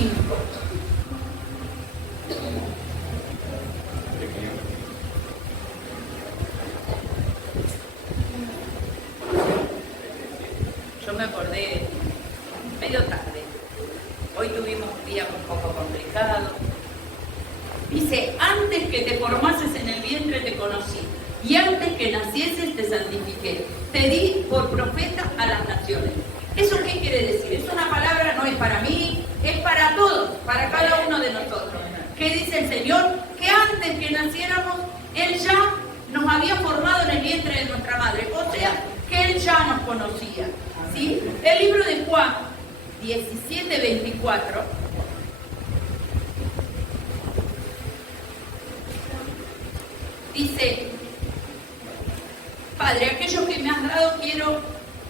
5. Yo me acordé medio tarde. Hoy tuvimos un día un poco complicado. Dice, antes que te formases en el vientre te conocí, y antes que nacieses te santifiqué. Te di por profeta a las naciones. ¿Eso qué quiere decir? Es una palabra, no es para mí, es para todos, para cada uno de nosotros. ¿Qué dice el Señor? Que antes que naciéramos, Él ya nos había formado en el vientre de nuestra madre. O sea, que Él ya nos conocía. ¿Sí? El libro de Juan 17:24 dice, Padre, aquellos que me has dado quiero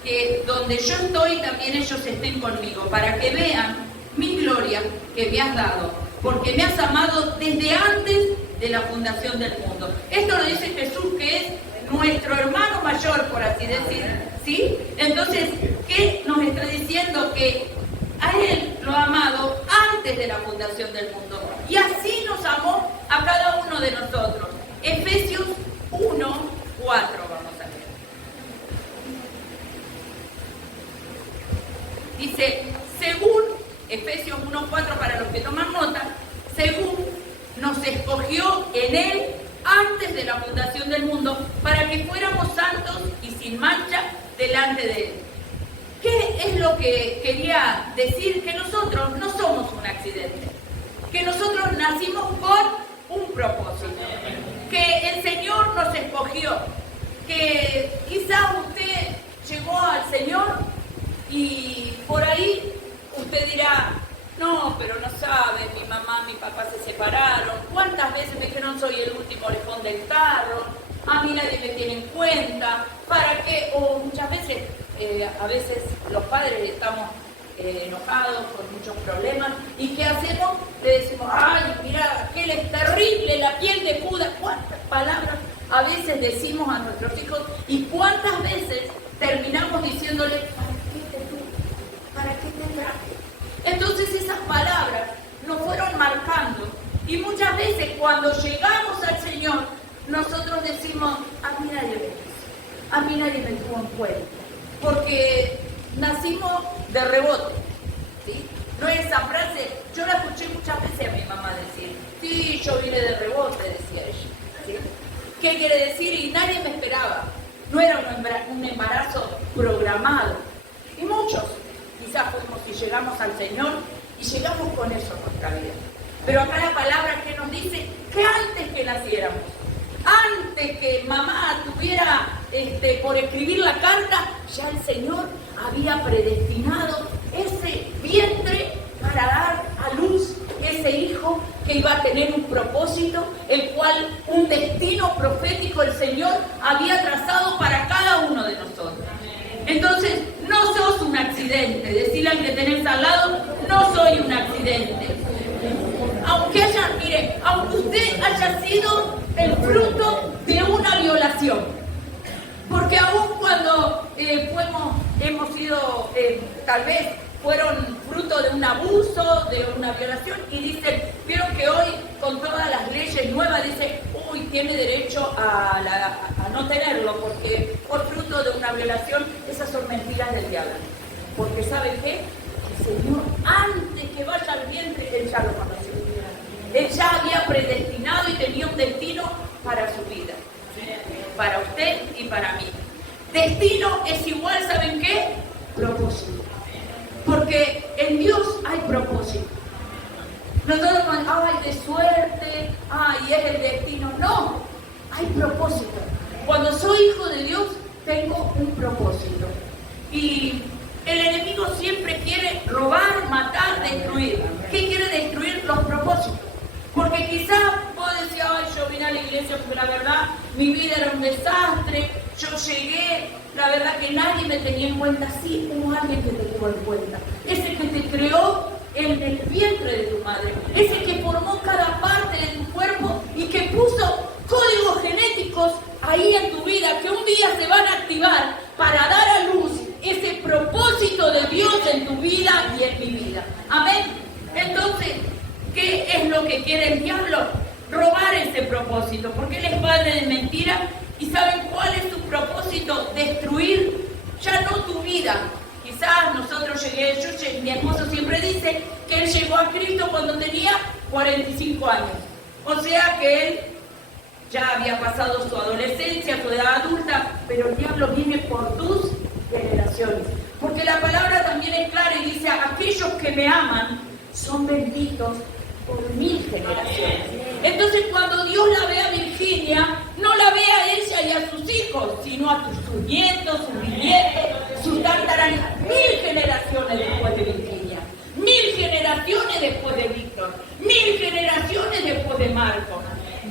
que donde yo estoy también ellos estén conmigo, para que vean mi gloria que me has dado, porque me has amado desde antes de la fundación del mundo. Esto lo dice Jesús, que es nuestro hermano mayor, por así decir, ¿sí? Entonces, ¿qué nos está diciendo? Que a Él lo ha amado antes de la fundación del mundo. Y así nos amó a cada uno de nosotros. Efesios 1:4 vamos a leer. Dice, según, Efesios 1:4 para los que toman nota, según nos escogió en Él antes de la fundación del mundo, para que fuéramos santos y sin mancha delante de Él. ¿Qué es lo que quería decir? Que nosotros no somos un accidente, que nosotros nacimos con un propósito, que el Señor nos escogió, que quizá usted llegó al Señor y por ahí usted dirá, no, pero no sabe, mi mamá, mi papá se separaron, ¿cuántas veces me dijeron soy el último orejón del tarro? A mí nadie me tiene en cuenta, ¿para qué? O muchas veces, a veces los padres estamos enojados con muchos problemas, ¿y qué hacemos? Le decimos, ay, mira, aquel es terrible, la piel de Judas. ¿Cuántas palabras a veces decimos a nuestros hijos y cuántas veces terminamos diciéndole, ¿para qué te traje? Entonces esas palabras nos fueron marcando y muchas veces cuando llegamos al Señor nosotros decimos, a mí nadie me quiso, a mí nadie me tuvo en cuenta, porque nacimos de rebote, ¿sí? No es esa frase, yo la escuché muchas veces a mi mamá decir, sí, yo vine de rebote, decía ella, ¿sí? ¿Qué quiere decir? Y nadie me esperaba, no era un embarazo programado, y muchos quizás fuimos y llegamos al Señor y llegamos con eso en nuestra vida. Pero acá la palabra que nos dice que antes que naciéramos, antes que mamá tuviera por escribir la carta, ya el Señor había predestinado ese vientre para dar a luz ese hijo que iba a tener un propósito, el cual un destino profético el Señor había trazado para cada uno de nosotros. Entonces, no sos un accidente. Decirle al que tenés al lado, no soy un accidente. Aunque usted haya sido el fruto de una violación. Porque aún cuando hemos sido, tal vez fueron fruto de un abuso, de una violación, y dicen, vieron que hoy con todas las leyes nuevas dicen, uy, tiene derecho a no tenerlo, porque por fruto de una violación, esas son mentiras del diablo. Porque ¿sabe qué? El Señor, antes que vaya al vientre, Él ya lo conoció. Él ya había predestinado y tenía un destino para su vida, para usted y para mí. Destino es igual, ¿saben qué? Propósito. Porque en Dios hay propósito. Nosotros ay, de suerte, ay, es el destino. No, hay propósito. Cuando soy hijo de Dios, tengo un propósito. Y el enemigo siempre quiere robar, matar, destruir. ¿Qué quiere destruir? Los propósitos. Porque quizás vos decías, ay, yo vine a la iglesia porque la verdad mi vida era un desastre, yo llegué, la verdad que nadie me tenía en cuenta. Sí, hubo alguien que te tuvo en cuenta. Ese que te creó en el vientre de tu madre, ese que formó cada parte de tu cuerpo y que puso códigos genéticos ahí en tu vida, que un día se van a activar para dar a luz ese propósito de Dios en tu vida y en mi vida. Amén. Entonces, lo que quiere el diablo? Robar ese propósito, porque él es padre de mentira. ¿Y saben cuál es su propósito? Destruir ya no tu vida. Quizás mi esposo siempre dice que él llegó a Cristo cuando tenía 45 años. O sea que él ya había pasado su adolescencia, su edad adulta, pero el diablo viene por tus generaciones. Porque la palabra también es clara y dice, aquellos que me aman son benditos por 1000 generaciones. Entonces cuando Dios la ve a Virginia, no la ve a ella y a sus hijos, sino a sus nietos, sus bisnietos, sus tataranietos. 1000 generaciones después de Virginia, 1000 generaciones después de Víctor, 1000 generaciones después de Marco,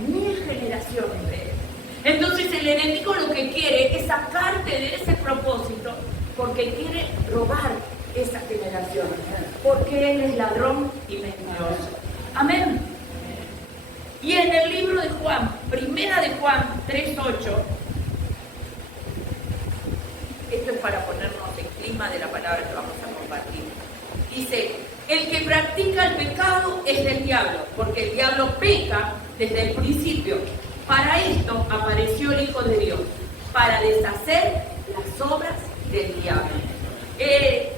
1000 generaciones de él. Entonces el enemigo lo que quiere es sacarte de ese propósito, porque quiere robar esa generación, porque él es ladrón y mentiroso. Amén. Y en el libro de Juan, primera de Juan 3:8, esto es para ponernos en clima de la palabra que vamos a compartir. Dice, el que practica el pecado es del diablo, porque el diablo peca desde el principio. Para esto apareció el Hijo de Dios, para deshacer las obras del diablo. Él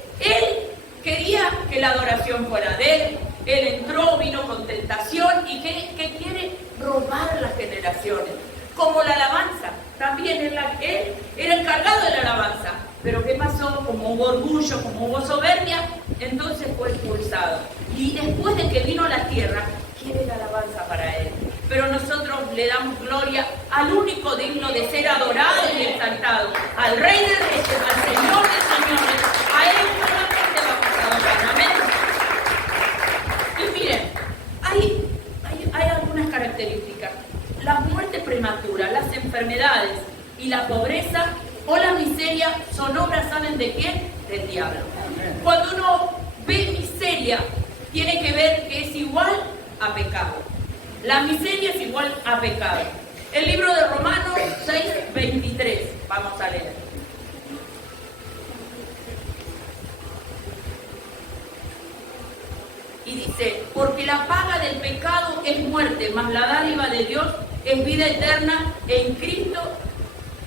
quería que la adoración fuera de él. Él entró, vino con tentación y que quiere robar las generaciones. Como la alabanza, también él era encargado de la alabanza. Pero ¿qué pasó? Como hubo orgullo, como hubo soberbia, entonces fue expulsado. Y después de que vino a la tierra, quiere la alabanza para él. Pero nosotros le damos gloria al único digno de ser adorado y exaltado, al Rey de Reyes, al Señor de Señores. A él solamente vamos a adorar. Amén. Y miren, hay algunas características. La muerte prematura, las enfermedades y la pobreza o la miseria son obras, ¿saben de quién? Del diablo. Cuando uno ve miseria, tiene que ver que es igual a pecado. La miseria es igual a pecado. El libro de Romanos 6:23, vamos a leer. Y dice, porque la paga del pecado es muerte, mas la dádiva de Dios es vida eterna en Cristo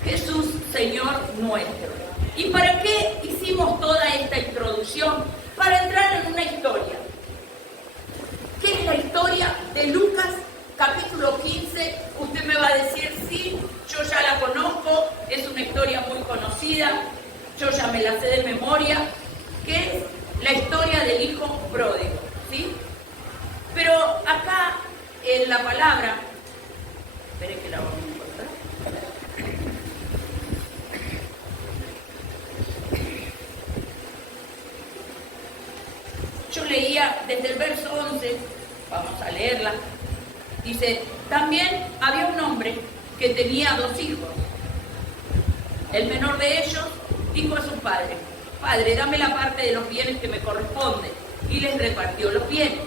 Jesús, Señor nuestro. ¿Y para qué hicimos toda esta introducción? Para entrar en una historia. ¿Qué es la historia de Lucas capítulo 15? Usted me va a decir, sí, yo ya la conozco, es una historia muy conocida, yo ya me la sé de memoria, que es la historia del hijo pródigo, ¿sí? Pero acá en la palabra, esperen que la vamos a encontrar. Yo leía desde el verso 11, vamos a leerla. Dice, también había un hombre que tenía 2 hijos. El menor de ellos dijo a su padre, padre, dame la parte de los bienes que me corresponde. Y les repartió los bienes.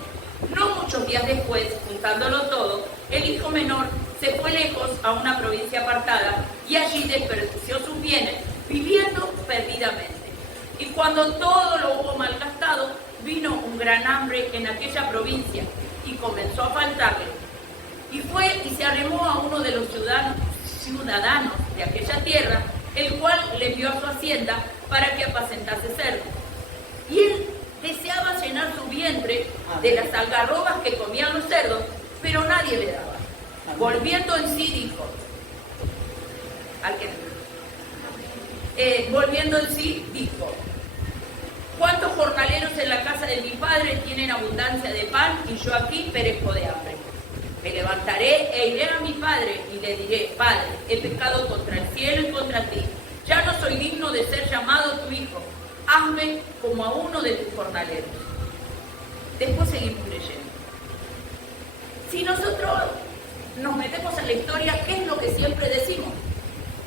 No muchos días después, juntándolo todo, el hijo menor se fue lejos a una provincia apartada y allí desperdició sus bienes, viviendo perdidamente. Y cuando todo lo hubo malgastado, vino un gran hambre en aquella provincia y comenzó a faltarle. Y fue y se arrimó a uno de los ciudadanos de aquella tierra, el cual le envió a su hacienda para que apacentase cerdos. Y él deseaba llenar su vientre de las algarrobas que comían los cerdos, pero nadie le daba. Volviendo en sí dijo, ¿cuántos jornaleros en la casa de mi padre tienen abundancia de pan y yo aquí perezco de hambre? Me levantaré e iré a mi padre y le diré, Padre, he pecado contra el cielo y contra ti. Ya no soy digno de ser llamado tu hijo. Hazme como a uno de tus jornaleros. Después seguimos leyendo. Si nosotros nos metemos en la historia, ¿qué es lo que siempre decimos?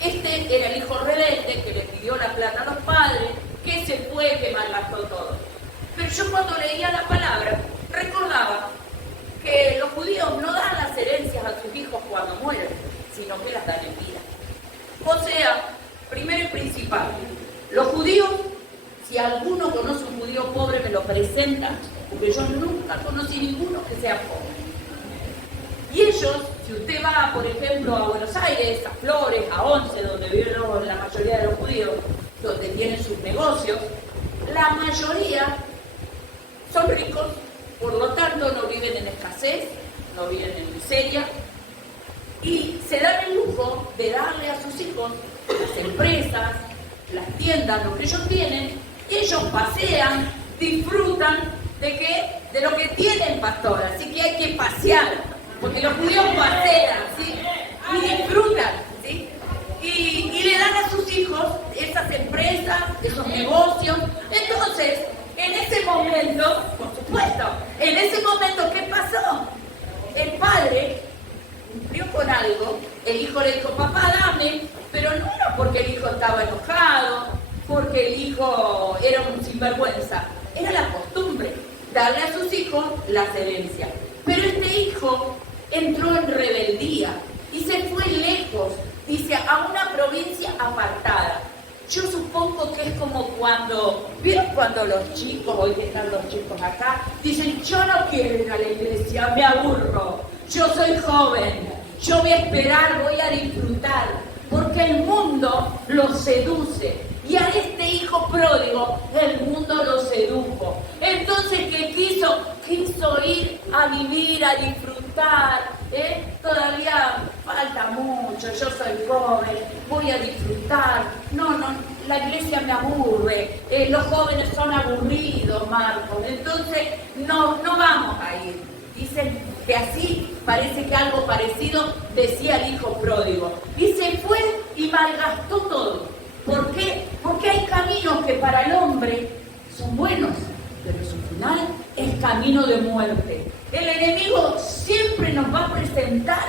Este era el hijo rebelde que le pidió la plata a los padres, que se fue, que malgastó todo. Pero yo cuando leía la palabra, recordaba que los judíos no dan las herencias a sus hijos cuando mueren, sino que las dan en vida. O sea, primero y principal, los judíos, si alguno conoce un judío pobre, me lo presenta, porque yo nunca conocí ninguno que sea pobre. Y ellos, si usted va, por ejemplo, a Buenos Aires, a Flores, a Once, donde viven la mayoría de los judíos, donde tienen sus negocios, la mayoría son ricos, por lo tanto no viven en escasez, no viven en miseria, y se dan el lujo de darle a sus hijos las empresas, las tiendas, lo que ellos tienen, y ellos pasean, disfrutan de lo que tienen, pastor, así que hay que pasear, porque los judíos pasean, ¿sí? Y disfrutan, ¿sí? Y le dan a sus hijos esas empresas, esos negocios. Entonces, en ese momento, por supuesto, en ese momento, ¿qué pasó? El padre cumplió con algo, el hijo le dijo, papá, dame, pero no era porque el hijo estaba enojado, porque el hijo era un sinvergüenza, era la costumbre, darle a sus hijos las herencias. Pero este hijo entró en rebeldía y se fue lejos, dice, a una provincia apartada. Yo supongo que es como ¿vieron cuando los chicos, hoy que están los chicos acá, dicen, yo no quiero ir a la iglesia, me aburro, yo soy joven, yo voy a esperar, voy a disfrutar, porque el mundo los seduce. Y a este hijo pródigo, el mundo lo sedujo. Entonces, ¿qué quiso? Quiso ir a vivir, a disfrutar. Todavía falta mucho, yo soy joven, voy a disfrutar. No, la iglesia me aburre, los jóvenes son aburridos, Marcos. Entonces, no vamos a ir. Dicen que así parece que algo parecido decía el hijo pródigo. Y se fue y malgastó todo. ¿Por qué? Porque hay caminos que para el hombre son buenos, pero su final es camino de muerte. El enemigo siempre nos va a presentar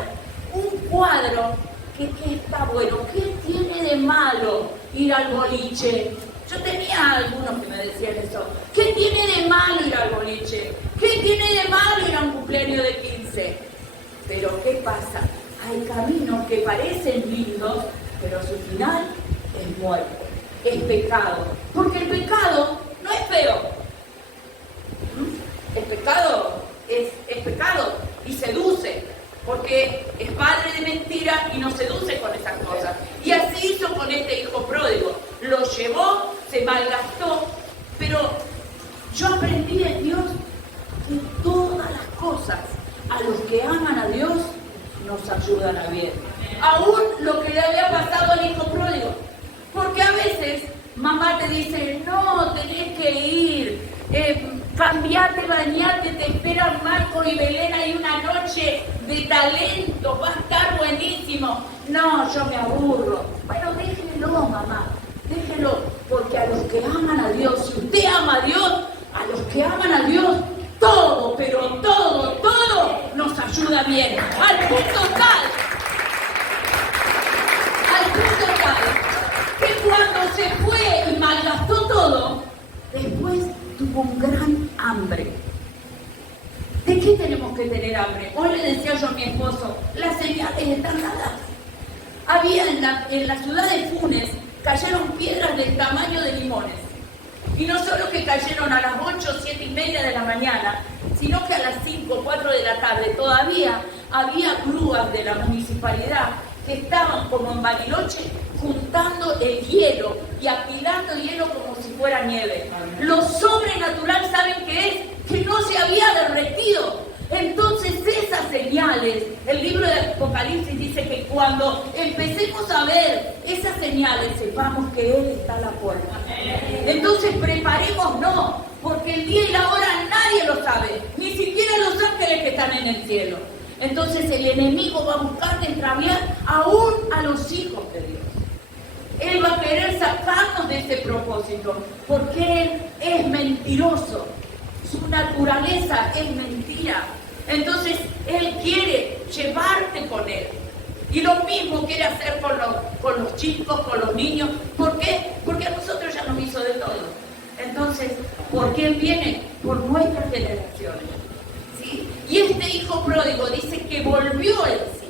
un cuadro que está bueno. ¿Qué tiene de malo ir al boliche? Yo tenía algunos que me decían eso. ¿Qué tiene de malo ir al boliche? ¿Qué tiene de malo ir a un cumpleaños de 15? Pero ¿qué pasa? Hay caminos que parecen lindos, pero su final es muerte, es pecado. Porque el pecado no es feo. El pecado es pecado y seduce, porque es padre de mentira y nos seduce con esas cosas. Y así hizo con este hijo pródigo. Lo llevó, se malgastó, pero yo aprendí de Dios que todas las cosas a los que aman a Dios nos ayudan a bien. Aún lo que le había pasado al hijo pródigo. Porque a veces mamá te dice, no, tenés que ir, cambiate, bañate, te esperan Marco y Belén, hay una noche de talento, va a estar buenísimo. No, yo me aburro. Bueno, déjelo, mamá, déjelo, porque a los que aman a Dios, si usted ama a Dios, a los que aman a Dios, todo, pero todo nos ayuda bien. Al punto tal que cuando se fue y malgastó todo, después tuvo un gran hambre. ¿De qué tenemos que tener hambre? Hoy le decía yo a mi esposo, las señales están dadas. Había en la ciudad de Funes, cayeron piedras del tamaño de limones. Y no solo que cayeron a las 8, 7 y media de la mañana, sino que a las 5, 4 de la tarde todavía había grúas de la municipalidad que estaban como en Bariloche juntando el hielo y apilando hielo como si fuera nieve. Lo sobrenatural, ¿saben qué es? Que no se había derretido. Entonces esas señales, el libro de Apocalipsis dice que cuando empecemos a ver esas señales, sepamos que Él está a la puerta. Entonces preparémonos, porque el día y la hora nadie lo sabe, ni siquiera los ángeles que están en el cielo. Entonces el enemigo va a buscar extraviar aún a los hijos de Dios. Él va a querer sacarnos de ese propósito, porque Él es mentiroso. Su naturaleza es mentira. Entonces Él quiere llevarte con Él. Y lo mismo quiere hacer con los chicos, con los niños. ¿Por qué? Porque a nosotros ya nos hizo de todo. Entonces, ¿por qué viene? Por nuestras generaciones. ¿Sí? Y este hijo pródigo dice que volvió en sí.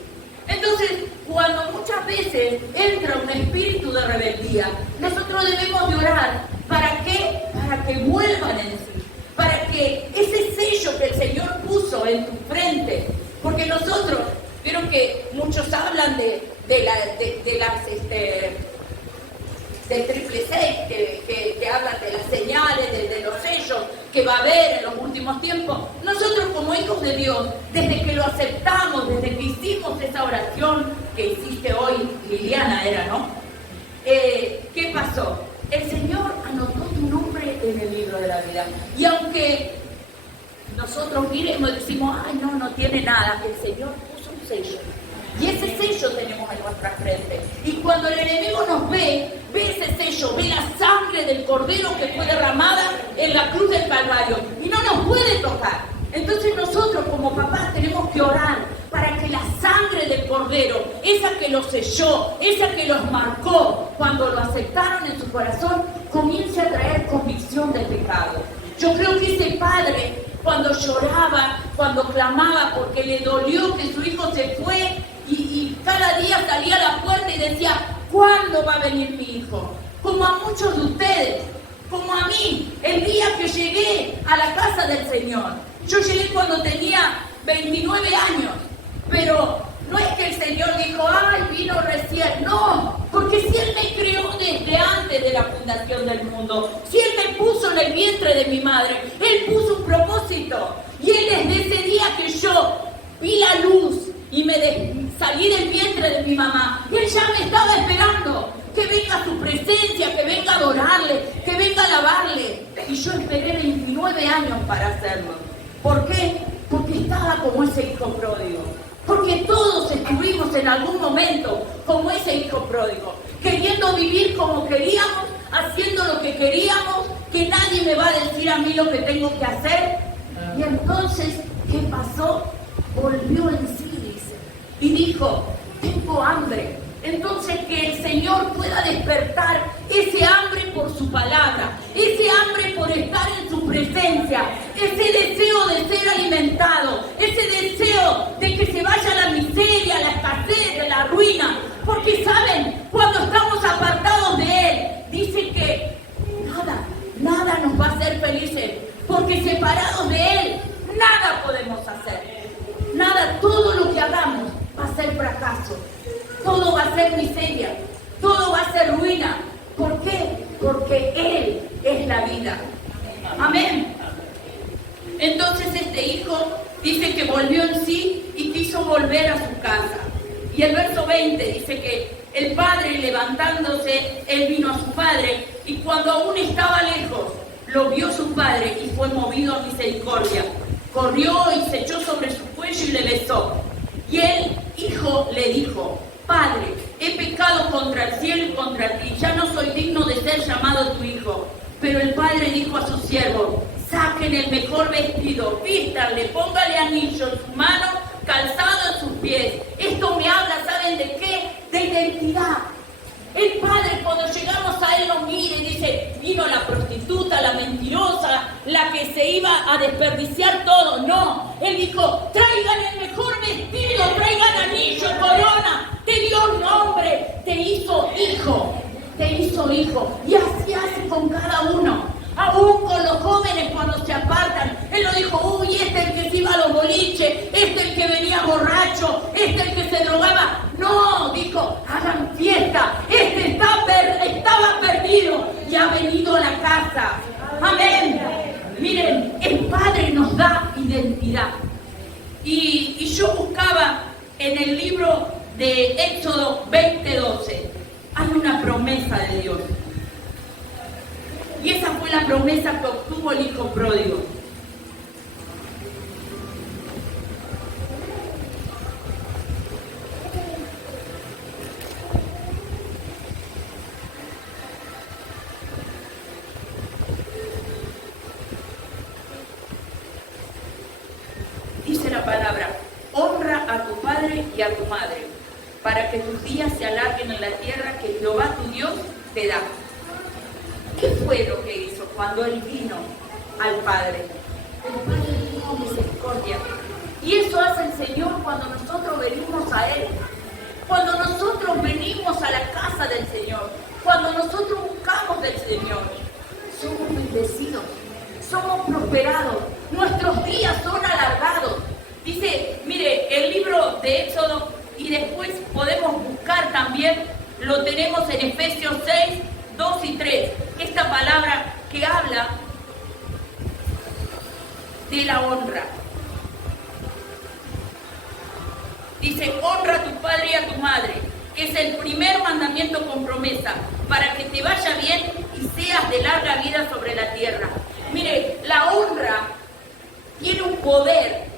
Entonces, cuando muchas veces entra un espíritu de rebeldía, nosotros debemos de orar. ¿Para qué? Para que vuelvan en sí. Para que ese sello que el Señor puso en tu frente, Porque nosotros, vieron que muchos hablan del triple seis, que hablan de las señales, de los sellos que va a haber en los últimos tiempos. Nosotros como hijos de Dios, desde que lo aceptamos, desde que hicimos esa oración que hiciste hoy, Liliana era, ¿no? ¿Qué pasó? El Señor anotó tu nombre en el libro de la vida. Y aunque nosotros miremos y decimos, ay, no tiene nada, el Señor puso un sello. Y ese sello tenemos en nuestra frente. Y cuando el enemigo nos ve ese sello, ve la sangre del Cordero que fue derramada en la cruz del Calvario. Y no nos puede tocar. Entonces nosotros como papás tenemos que orar para que la sangre del Cordero, esa que los selló, esa que los marcó cuando lo aceptaron en su corazón, comience a traer convicción del pecado. Yo creo que ese padre, cuando lloraba, cuando clamaba porque le dolió que su hijo se fue y cada día salía a la puerta y decía, ¿cuándo va a venir mi hijo? Como a muchos de ustedes, como a mí, el día que llegué a la casa del Señor. Yo llegué cuando tenía 29 años, pero no es que el Señor dijo, ay, vino recién, no, porque si Él me creó desde antes de la fundación del mundo, si Él me puso en el vientre de mi madre, Él puso un propósito, y Él desde ese día que yo vi la luz y salí del vientre de mi mamá, Él ya me estaba esperando, que venga a su presencia, que venga a adorarle, que venga a alabarle, y yo esperé 29 años para hacerlo. ¿Por qué? Porque estaba como ese hijo pródigo. Porque todos estuvimos en algún momento como ese hijo pródigo, queriendo vivir como queríamos, haciendo lo que queríamos, que nadie me va a decir a mí lo que tengo que hacer. Y entonces, ¿qué pasó? Volvió en sí, dice, y dijo, tengo hambre. Entonces que el Señor pueda despertar ese hambre por su palabra, ese hambre por estar en su presencia, ese deseo de ser alimentado, ese deseo de que se vaya la miseria, la escasez, de la ruina. Porque saben, cuando estamos apartados de Él, dice que nada nos va a hacer felices, porque separados de Él, nada podemos hacer. Nada, todo lo que hagamos va a ser fracaso. Todo va a ser miseria, todo va a ser ruina. ¿Por qué? Porque Él es la vida. Amén. Entonces este hijo dice que volvió en sí y quiso volver a su casa. Y el verso 20 dice que el padre, levantándose, él vino a su padre, y cuando aún estaba lejos, lo vio su padre y fue movido a misericordia. Corrió y se echó sobre su cuello y le besó. Y el hijo le dijo, Padre, he pecado contra el cielo y contra ti, ya no soy digno de ser llamado tu hijo. Pero el padre dijo a sus siervos, saquen el mejor vestido, vístanle, póngale anillo en sus manos, calzado en sus pies. Esto me habla, ¿saben de qué? De identidad. El padre, cuando llegamos a él, nos mira y dice, vino la prostituta, la mentirosa, la que se iba a desperdiciar todo. No, él dijo, traigan el mejor vestido, traigan anillo, corona, te dio un nombre, te hizo hijo. Y así hace con cada uno. Aún con los jóvenes cuando se apartan. Él no dijo, uy, este es el que se iba a los boliches, este es el que venía borracho, este es el que se drogaba. No, dijo, hagan fiesta. Este estaba perdido y ha venido a la casa. Amén. Miren, el Padre nos da identidad. Y yo buscaba en el libro de Éxodo 20:12. Hay una promesa de Dios. Y esa fue la promesa que obtuvo el hijo pródigo. Dice la palabra, honra a tu padre y a tu madre, para que tus días se alarguen en la tierra que Jehová tu Dios te da. ¿Qué fue lo que hizo cuando él vino al Padre? El Padre tuvo misericordia. Y eso hace el Señor cuando nosotros venimos a Él. Cuando nosotros venimos a la casa del Señor. Cuando nosotros buscamos del Señor. Somos bendecidos. Somos prosperados. Nuestros días son alargados. Dice, mire, el de Éxodo y después podemos buscar también, lo tenemos en Efesios 6, 2 y 3, esta palabra que habla de la honra. Dice, honra a tu padre y a tu madre, que es el primer mandamiento con promesa, para que te vaya bien y seas de larga vida sobre la tierra. Mire, la honra tiene un poder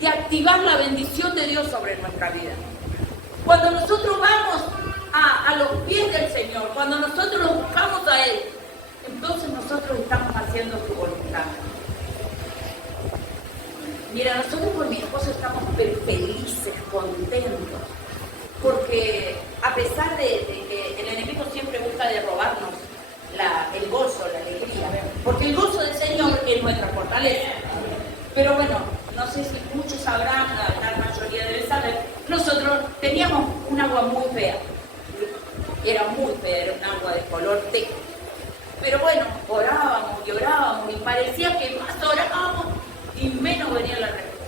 de activar la bendición de Dios sobre nuestra vida. Cuando nosotros vamos a los pies del Señor, cuando nosotros lo buscamos a Él, entonces nosotros estamos haciendo su voluntad. Mira, nosotros con mi esposo estamos felices, contentos, porque a pesar de que el enemigo siempre busca de robarnos el gozo, la alegría, porque el gozo del Señor es nuestra fortaleza. Pero bueno, no sé si muchos sabrán, la gran mayoría debe saber, nosotros teníamos un agua muy fea. Era muy fea, era un agua de color té. Pero bueno, orábamos y orábamos y parecía que más orábamos y menos venía la respuesta.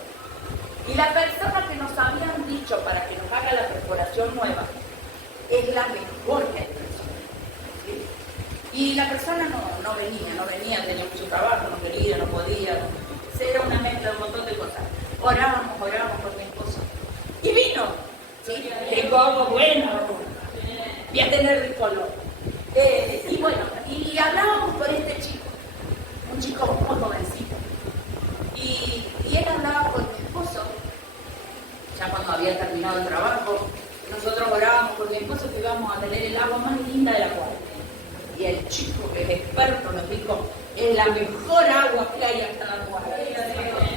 Y la persona que nos habían dicho para que nos haga la perforación nueva es la mejor que hay persona. ¿Sí? Y la persona no venía, tenía mucho trabajo, no quería, no podía. Era una mezcla de un montón de cosas. Orábamos con mi esposo. Y vino. ¿Sí? Y como bueno, voy a tener color. Y bueno, y hablábamos con este chico, un chico muy jovencito. Y él hablaba con mi esposo, ya cuando había terminado el trabajo. Nosotros orábamos con mi esposo que íbamos a tener el agua más linda de la cual. Y el chico que es experto nos dijo, es la mejor agua que hay hasta la cual.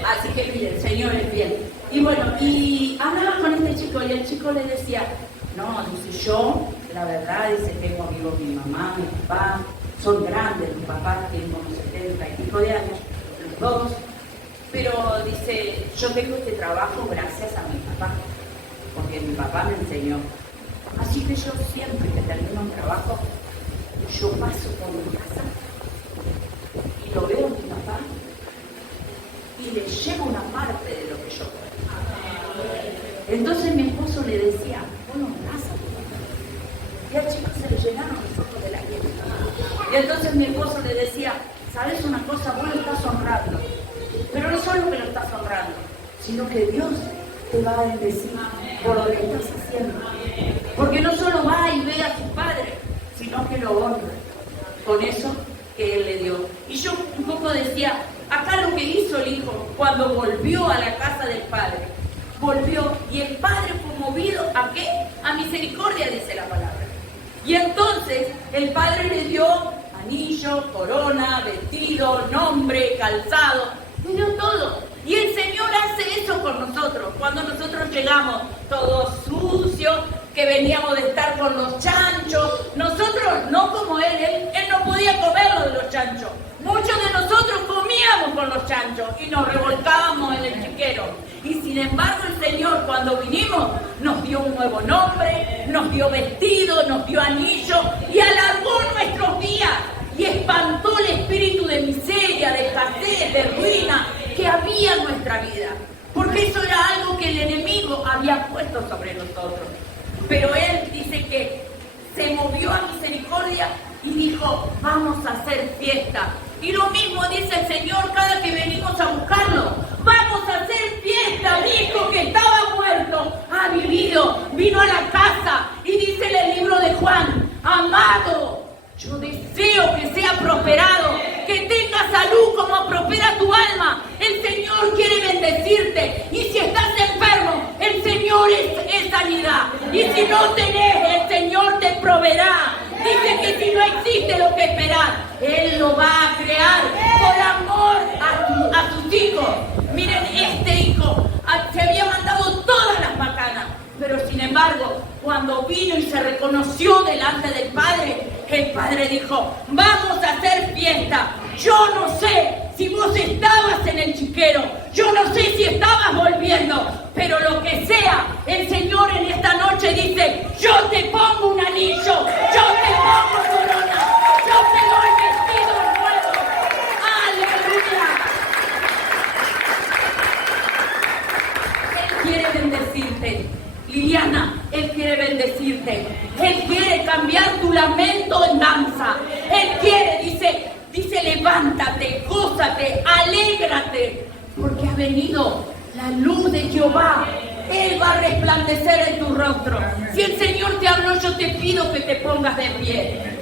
Así que mire, el Señor es bien. Y bueno, y hablaba con este chico y el chico le decía, no, dice, yo, la verdad, dice, tengo amigos, mi mamá, mi papá, son grandes, mi papá tiene como 70 y pico de años, los dos. Pero dice, yo tengo este trabajo gracias a mi papá, porque mi papá me enseñó. Así que yo siempre que termino un trabajo, yo paso por mi casa y lo veo a mi papá y le llevo una parte de lo que yo puedo. Entonces mi esposo le decía, bueno, gracias. Y al chico se le llenaron los ojos de la piel. Y entonces mi esposo le decía, ¿sabes una cosa? Vos lo estás honrando. Pero no solo que lo estás honrando, sino que Dios te va a bendecir por lo que estás haciendo. Porque no solo va y ve a su padre, sino que lo honra con eso que Él le dio. Y yo un poco decía, acá lo que hizo el hijo cuando volvió a la casa del padre, volvió y el padre fue movido ¿a qué? A misericordia, dice la palabra. Y entonces el padre le dio anillo, corona, vestido, nombre, calzado, le dio todo. Y el Señor hace eso con nosotros. Cuando nosotros llegamos todos sucios, que veníamos de estar con los chanchos, nosotros no como él no podía comer lo de los chanchos. Muchos de nosotros comíamos con los chanchos y nos revolcábamos en el chiquero. Y sin embargo el Señor cuando vinimos nos dio un nuevo nombre, nos dio vestido, nos dio anillo y alargó nuestros días y espantó el espíritu de miseria, de escasez, de ruina que había en nuestra vida. Porque eso era algo que el enemigo había puesto sobre nosotros. Pero Él dice que se movió a misericordia y dijo, vamos a hacer fiesta. Y lo mismo dice el Señor cada que venimos a buscarlo. Vamos a hacer fiesta. Mi hijo que estaba muerto ha vivido, vino a la casa y dice en el libro de Juan, amado, yo deseo que sea prosperado, que tenga salud como prospera tu alma. El Señor quiere bendecirte. Y si estás enfermo, el Señor es sanidad. Y si no tenés, el Señor te proveerá. Dice que si no existe lo que esperar, Él lo va a crear por amor a tus hijos. Miren, este hijo se había mandado todas las macanas, pero sin embargo, cuando vino y se reconoció delante del Padre, el Padre dijo, vamos a hacer fiesta. Yo no sé si vos estabas en el chiquero, yo no sé si estabas volviendo, pero lo que sea, el Señor en esta noche dice, yo te pongo un anillo, yo te pongo corona, yo te doy vestido nuevo. ¡Aleluya! Él quiere bendecirte, bendecirte. Liliana, Él quiere bendecirte. Él quiere cambiar tu lamento en danza. Él quiere, dice, levántate, gózate, alégrate, porque ha venido la luz de Jehová. Él va a resplandecer en tu rostro. Si el Señor te habló, yo te pido que te pongas de pie.